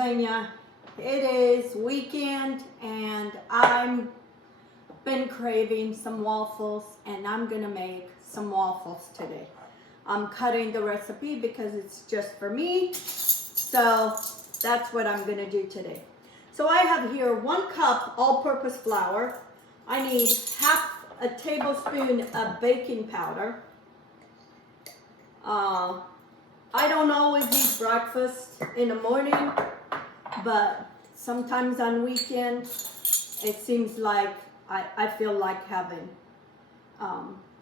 coisinha. It is weekend and I've been craving some waffles and I'm gonna make some waffles today. I'm cutting the recipe because it's just for me, so that's what I'm gonna do today. So I have here 1 cup all-purpose flour. I need half a tablespoon of baking powder. I don't always eat breakfast in the morning, but sometimes on weekends it seems like I feel like having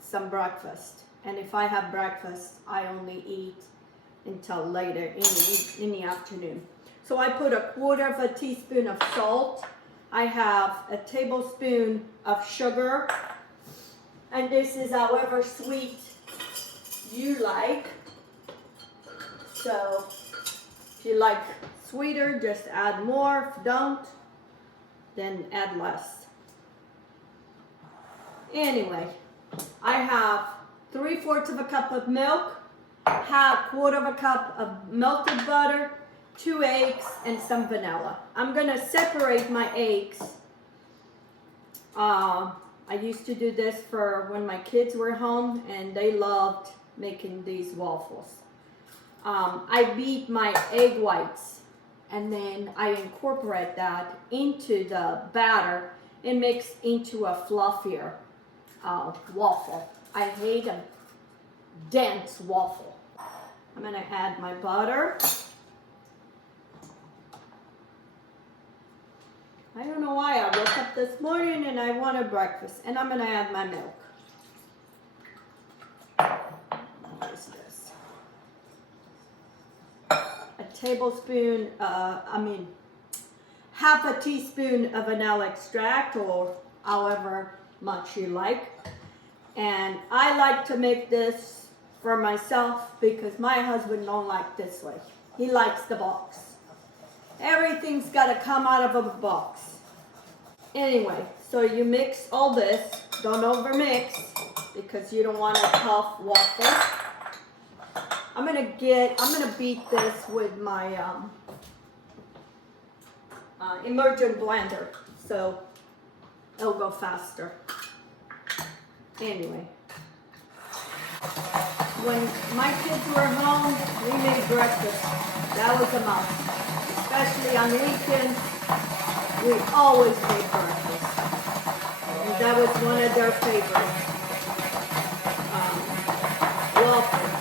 some breakfast. And if I have breakfast, I only eat until later in the afternoon. So I put 1/4 teaspoon of salt. I have a tablespoon of sugar, and this is however sweet you like. So if you like sweeter, just add more. If you don't, then add less. Anyway, I have 3/4 cup of milk, 1/4 cup of melted butter, 2 eggs, and some vanilla. I'm gonna separate my eggs. I used to do this for when my kids were home, and they loved making these waffles. I beat my egg whites, and then I incorporate that into the batter and mix into a fluffier waffle. I hate a dense waffle. I'm gonna add my butter. I don't know why I woke up this morning and I wanted breakfast, and I'm gonna add my milk. What is this? A tablespoon, half a teaspoon of vanilla extract, or however much you like. And I like to make this for myself because my husband don't like this way. He likes the box. Everything's got to come out of a box. Anyway, so you mix all this. Don't overmix because you don't want a tough waffle. I'm gonna beat this with my immersion blender, so it'll go faster. Anyway, when my kids were home, we made breakfast. That was a must. Especially on weekends, we always made breakfast. And that was one of their favorites. Waffles.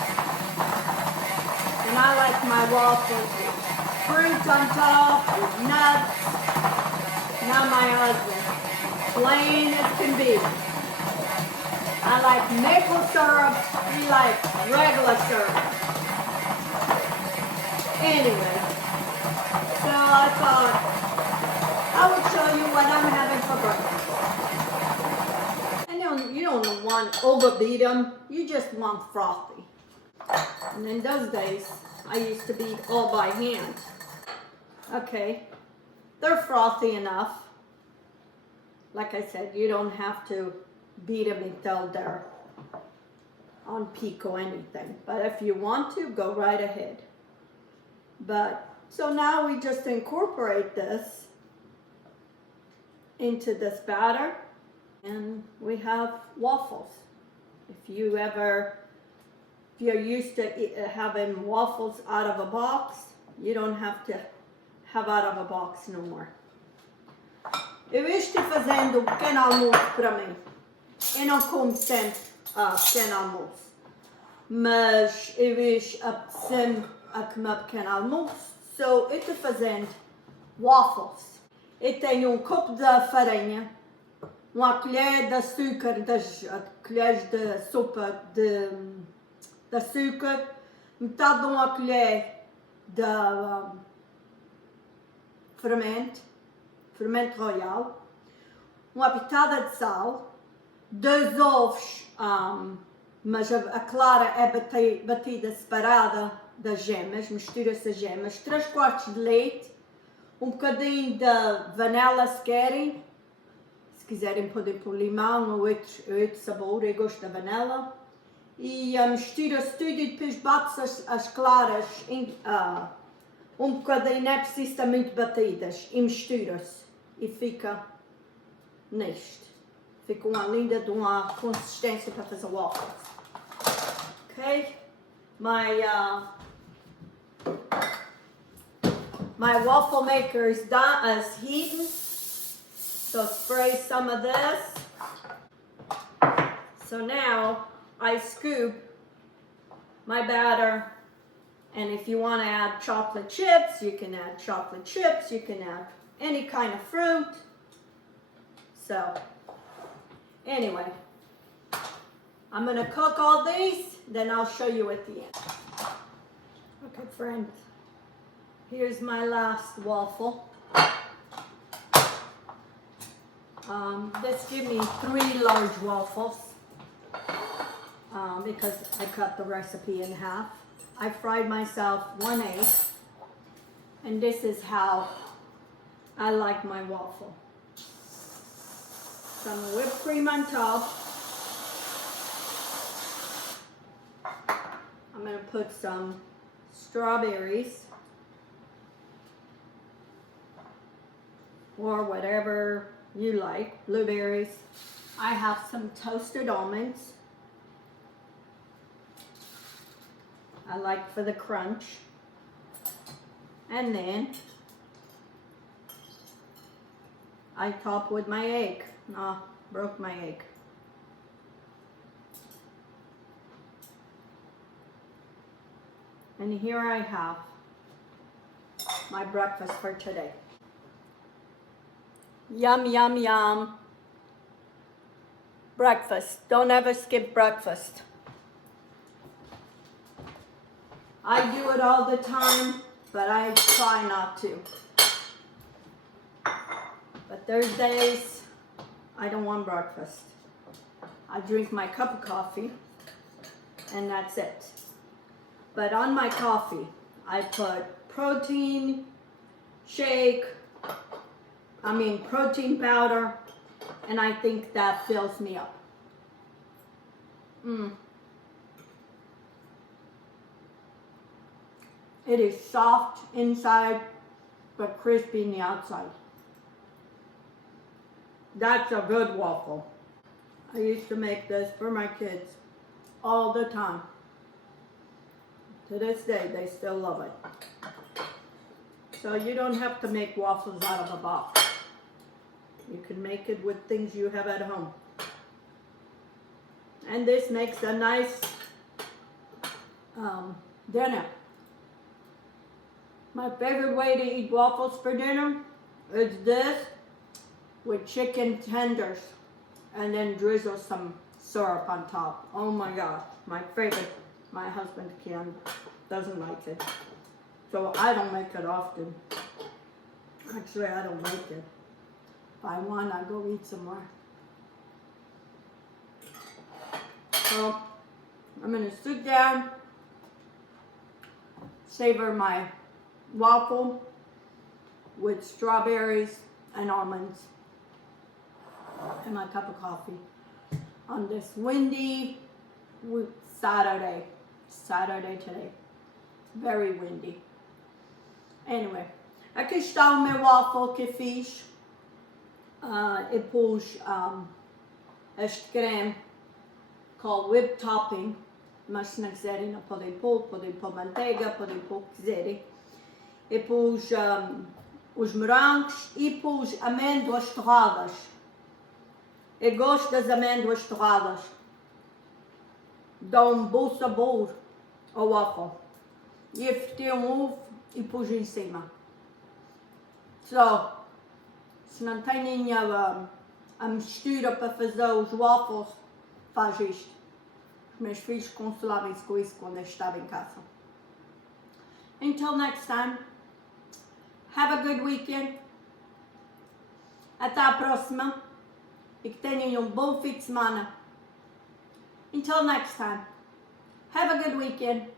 And I like my waffles with fruit on top, with nuts. Now my husband, plain as can be. I like maple syrup, he likes regular syrup. Anyway, so I thought I would show you what I'm having for breakfast. And you don't want to overbeat them, you just want frothy. And in those days, I used to beat all by hand. Okay, they're frothy enough. Like I said, you don't have to beat them until they're on peak or anything. But if you want to, go right ahead. But so now we just incorporate this into this batter, and we have waffles. If you're used to having waffles out of a box, you don't have to have out of a box no more. Eu estou fazendo pequeno almoço para mim. Eu não como sempre pequeno almoço, mas eu apetecer-me a comer pequeno almoço, so eu estou fazendo waffles. Eu tenho copo de farinha, uma colher de açúcar, das colheres de sopa de açúcar, metade de uma colher de fermento royal, uma pitada de sal, 2 ovos, mas a clara é batida separada das gemas, mistura-se as gemas, 3/4 de leite, um bocadinho de vanilla se querem, se quiserem podem pôr limão ou outro sabor, eu gosto da vanilla, e mistura-se tudo e depois bate-se as claras bocadinho, não é preciso estar muito batidas. E mistura-se. E fica nisto. Fica uma linda de uma consistência para fazer waffles. Okay? My waffle maker is done, is heating. So spray some of this. So now I scoop my batter, and if you want to add chocolate chips, you can add chocolate chips, you can add any kind of fruit. So anyway, I'm going to cook all these, then I'll show you at the end. Okay, friends, here's my last waffle. This gives me 3 large waffles because I cut the recipe in half. I fried myself 1 egg, and this is how I like my waffle. Some whipped cream on top. I'm going to put some strawberries or whatever you like, blueberries. I have some toasted almonds. I like for the crunch. And then I top with my egg. Oh, broke my egg. And here I have my breakfast for today. Yum, yum, yum. Breakfast. Don't ever skip breakfast. I do it all the time, but I try not to. But there's days I don't want breakfast. I drink my cup of coffee, and that's it. But on my coffee, I put protein powder, and I think that fills me up. It is soft inside, but crispy on the outside. That's a good waffle. I used to make this for my kids all the time. To this day, they still love it. So you don't have to make waffles out of a box. You can make it with things you have at home. And this makes a nice dinner. My favorite way to eat waffles for dinner is this with chicken tenders and then drizzle some syrup on top. Oh my gosh, my favorite. My husband doesn't like it. So I don't make it often. Actually, I don't make it. If I want, I go eat somewhere. So I'm gonna sit down, savor my waffle with strawberries and almonds and my cup of coffee on this windy Saturday today. Very windy. Anyway, aqui está o meu waffle que fiz. Eu pus este creme com whipped topping, mas se não quiserem não podem pôr manteiga, podem pôr o que quiserem. Eu pus os morangos e pus amêndoas torradas. Eu gosto das amêndoas torradas. Dá bom sabor ao waffle. E eu fritei ovo e pus em cima. So, se não têm a mistura para fazer os waffles, faz isto. Os meus filhos consolavam-se com isso quando eu estava em casa. Until next time, have a good weekend. Até a próxima. E que tenham bom fim de semana. Until next time, have a good weekend.